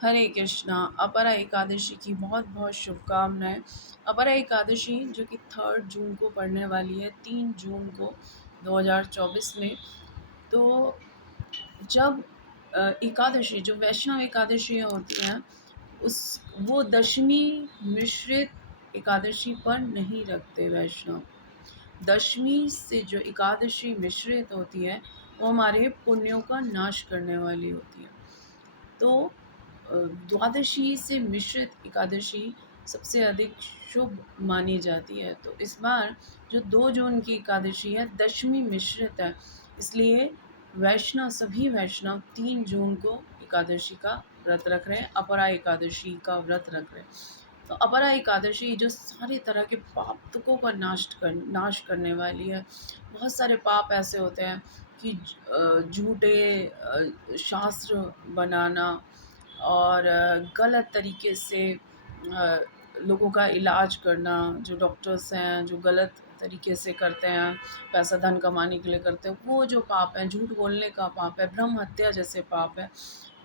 हरे कृष्णा। अपरा एकादशी की बहुत बहुत शुभकामनाएं। अपरा एकादशी जो कि 3 जून को पड़ने वाली है, 3 जून को 2024 में। तो जब एकादशी जो वैष्णव एकादशियाँ होती हैं, उस वो दशमी मिश्रित एकादशी पर नहीं रखते वैष्णव। दशमी से जो एकादशी मिश्रित होती है, वो हमारे पुण्यों का नाश करने वाली होती है। तो द्वादशी से मिश्रित एकादशी सबसे अधिक शुभ मानी जाती है। तो इस बार जो 2 जून की एकादशी है, दशमी मिश्रित है, इसलिए सभी वैष्णव 3 जून को एकादशी का व्रत रख रहे हैं, अपरा एकादशी का व्रत रख रहे हैं। तो अपरा एकादशी जो सारे तरह के पातकों का नाश करने वाली है। बहुत सारे पाप ऐसे होते हैं कि झूठे शास्त्र बनाना और गलत तरीके से लोगों का इलाज करना, जो डॉक्टर्स हैं जो गलत तरीके से करते हैं, पैसा धन कमाने के लिए करते हैं, वो जो पाप हैं, झूठ बोलने का पाप है, ब्रह्म हत्या जैसे पाप है।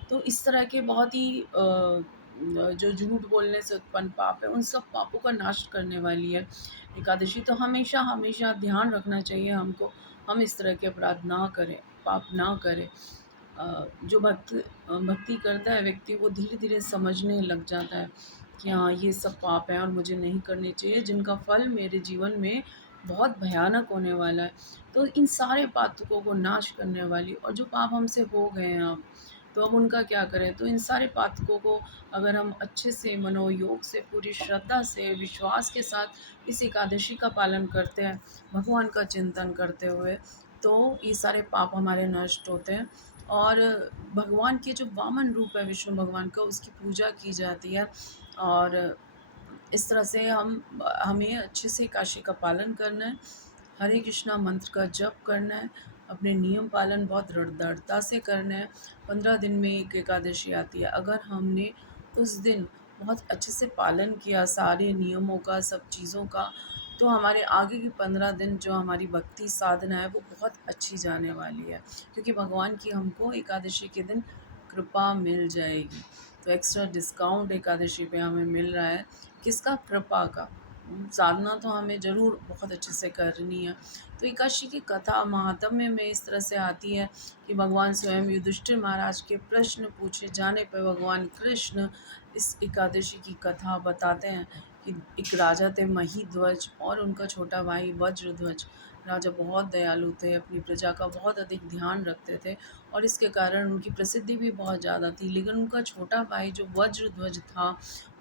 तो इस तरह के बहुत ही जो झूठ बोलने से उत्पन्न पाप है, उन सब पापों का नाश करने वाली है एकादशी। तो हमेशा हमेशा ध्यान रखना चाहिए हमको, हम इस तरह के अपराध ना करें, पाप ना करें। जो भक्ति करता है व्यक्ति, वो धीरे धीरे समझने लग जाता है कि हाँ, ये सब पाप हैं और मुझे नहीं करने चाहिए, जिनका फल मेरे जीवन में बहुत भयानक होने वाला है। तो इन सारे पातकों को नाश करने वाली, और जो पाप हमसे हो गए हैं अब, तो अब उनका क्या करें? तो इन सारे पातकों को अगर हम अच्छे से मनोयोग से, पूरी श्रद्धा से, विश्वास के साथ इस एकादशी का पालन करते हैं, भगवान का चिंतन करते हुए, तो ये सारे पाप हमारे नष्ट होते हैं। और भगवान के जो वामन रूप है विष्णु भगवान का, उसकी पूजा की जाती है। और इस तरह से हमें अच्छे से एकादशी का पालन करना है, हरे कृष्णा मंत्र का जप करना है, अपने नियम पालन बहुत दृढ़ता से करना है। 15 दिन में एक एकादशी आती है, अगर हमने उस दिन बहुत अच्छे से पालन किया सारे नियमों का, सब चीज़ों का, तो हमारे आगे के 15 दिन जो हमारी भक्ति साधना है, वो बहुत अच्छी जाने वाली है, क्योंकि भगवान की हमको एकादशी के दिन कृपा मिल जाएगी। तो एक्स्ट्रा डिस्काउंट एकादशी पे हमें मिल रहा है, किसका? कृपा का। साधना तो हमें ज़रूर बहुत अच्छे से करनी है। तो एकादशी की कथा महात्म्य में इस तरह से आती है कि भगवान स्वयं युधिष्ठिर महाराज के प्रश्न पूछे जाने पर भगवान कृष्ण इस एकादशी की कथा बताते हैं कि एक राजा थे महीध्वज, और उनका छोटा भाई वज्रध्वज। राजा बहुत दयालु थे, अपनी प्रजा का बहुत अधिक ध्यान रखते थे, और इसके कारण उनकी प्रसिद्धि भी बहुत ज़्यादा थी। लेकिन उनका छोटा भाई जो वज्रध्वज था,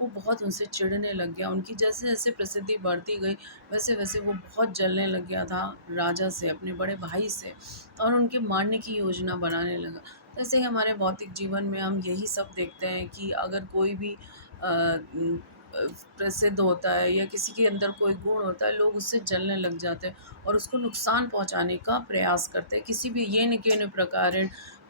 वो बहुत उनसे चिढ़ने लग गया। उनकी जैसे जैसे प्रसिद्धि बढ़ती गई, वैसे वैसे वो बहुत जलने लग गया था राजा से, अपने बड़े भाई से, और उनके मारने की योजना बनाने लगा। ऐसे ही हमारे भौतिक जीवन में हम यही सब देखते हैं कि अगर कोई भी प्रसिद्ध होता है या किसी के अंदर कोई गुण होता है, लोग उससे जलने लग जाते हैं और उसको नुकसान पहुंचाने का प्रयास करते हैं, किसी भी ये न के प्रकार।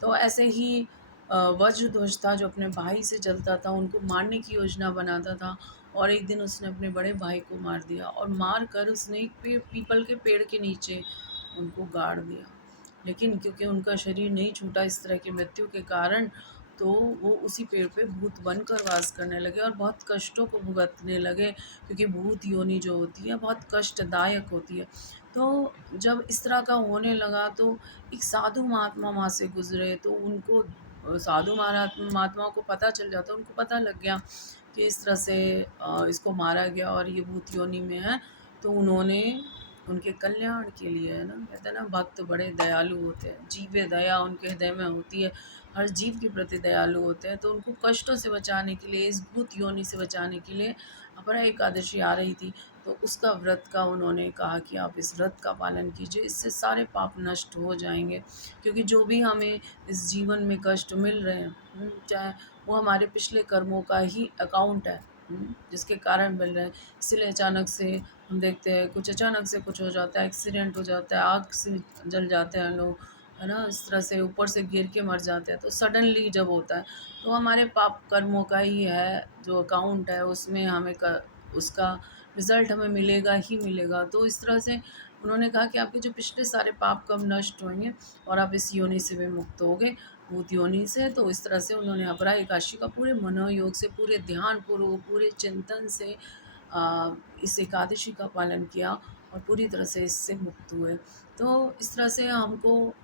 तो ऐसे ही वज्रध्वज था जो अपने भाई से जलता था, उनको मारने की योजना बनाता था, और एक दिन उसने अपने बड़े भाई को मार दिया, और मार कर उसने एक पीपल के पेड़ के नीचे उनको गाड़ दिया। लेकिन क्योंकि उनका शरीर नहीं छूटा इस तरह की मृत्यु के कारण, तो वो उसी पेड़ पे भूत बनकर वास करने लगे और बहुत कष्टों को भुगतने लगे, क्योंकि भूत योनि जो होती है बहुत कष्टदायक होती है। तो जब इस तरह का होने लगा, तो एक साधु महात्मा वहाँ से गुजरे, तो उनको साधु महात्मा को पता चल जाता, उनको पता लग गया कि इस तरह से इसको मारा गया और ये भूत योनि में है। तो उन्होंने उनके कल्याण के लिए, है ना, कहते हैं ना, भक्त बड़े दयालु होते हैं, जीवे दया उनके हृदय में होती है, हर जीव के प्रति दयालु होते हैं। तो उनको कष्टों से बचाने के लिए, इस भूत योनि से बचाने के लिए अपरा एकादशी आ रही थी, तो उसका व्रत का उन्होंने कहा कि आप इस व्रत का पालन कीजिए, इससे सारे पाप नष्ट हो जाएंगे। क्योंकि जो भी हमें इस जीवन में कष्ट मिल रहे हैं, चाहे वो हमारे पिछले कर्मों का ही अकाउंट है, जिसके कारण मिल रहे हैं। इसलिए अचानक से हम देखते हैं, कुछ अचानक से कुछ हो जाता है, एक्सीडेंट हो जाता है, आग से जल जाते हैं लोग, है ना, इस तरह से ऊपर से गिर के मर जाते हैं। तो सडनली जब होता है, तो हमारे पाप कर्मों का ही है जो अकाउंट है, उसमें उसका रिज़ल्ट हमें मिलेगा ही मिलेगा। तो इस तरह से उन्होंने कहा कि आपके जो पिछले सारे पाप कब नष्ट होंगे और आप इस योनि से भी मुक्त होगे। भूत योनि से। तो इस तरह से उन्होंने अपरा एकादशी का पूरे मनोयोग से, पूरे ध्यानपूर्वक, पूरे चिंतन से इस एकादशी का पालन किया और पूरी तरह से इससे मुक्त हुए। तो इस तरह से हमको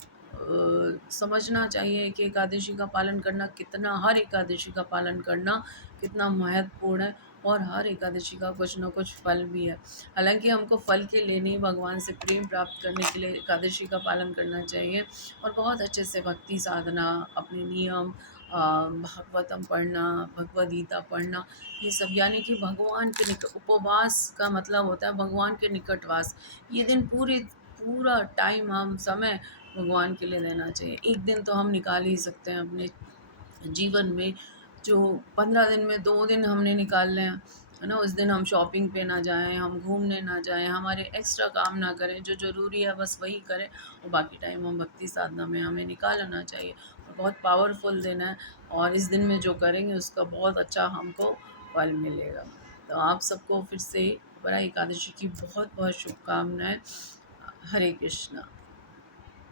समझना चाहिए कि एकादशी का पालन करना कितना, हर एकादशी का पालन करना कितना महत्वपूर्ण है, और हर एकादशी का कुछ न कुछ फल भी है। हालाँकि हमको फल के लिए नहीं, भगवान से प्रेम प्राप्त करने के लिए एकादशी का पालन करना चाहिए, और बहुत अच्छे से भक्ति साधना, अपने नियम, भागवतम पढ़ना, भगवद गीता पढ़ना, ये सब, यानी कि भगवान के उपवास का मतलब होता है भगवान के निकटवास। ये दिन पूरा टाइम, हम समय भगवान के लिए देना चाहिए। एक दिन तो हम निकाल ही सकते हैं अपने जीवन में, जो 15 दिन में 2 दिन हमने निकालने हैं, है ना? उस दिन हम शॉपिंग पे ना जाएँ, हम घूमने ना जाएँ, हमारे एक्स्ट्रा काम ना करें, जो ज़रूरी है बस वही करें, और बाकी टाइम हम भक्ति साधना में हमें निकालना चाहिए। और बहुत पावरफुल दिन है, और इस दिन में जो करेंगे उसका बहुत अच्छा हमको फल मिलेगा। तो आप सबको फिर से बड़ा एकादशी की बहुत-बहुत शुभकामनाएँ। हरे कृष्णा।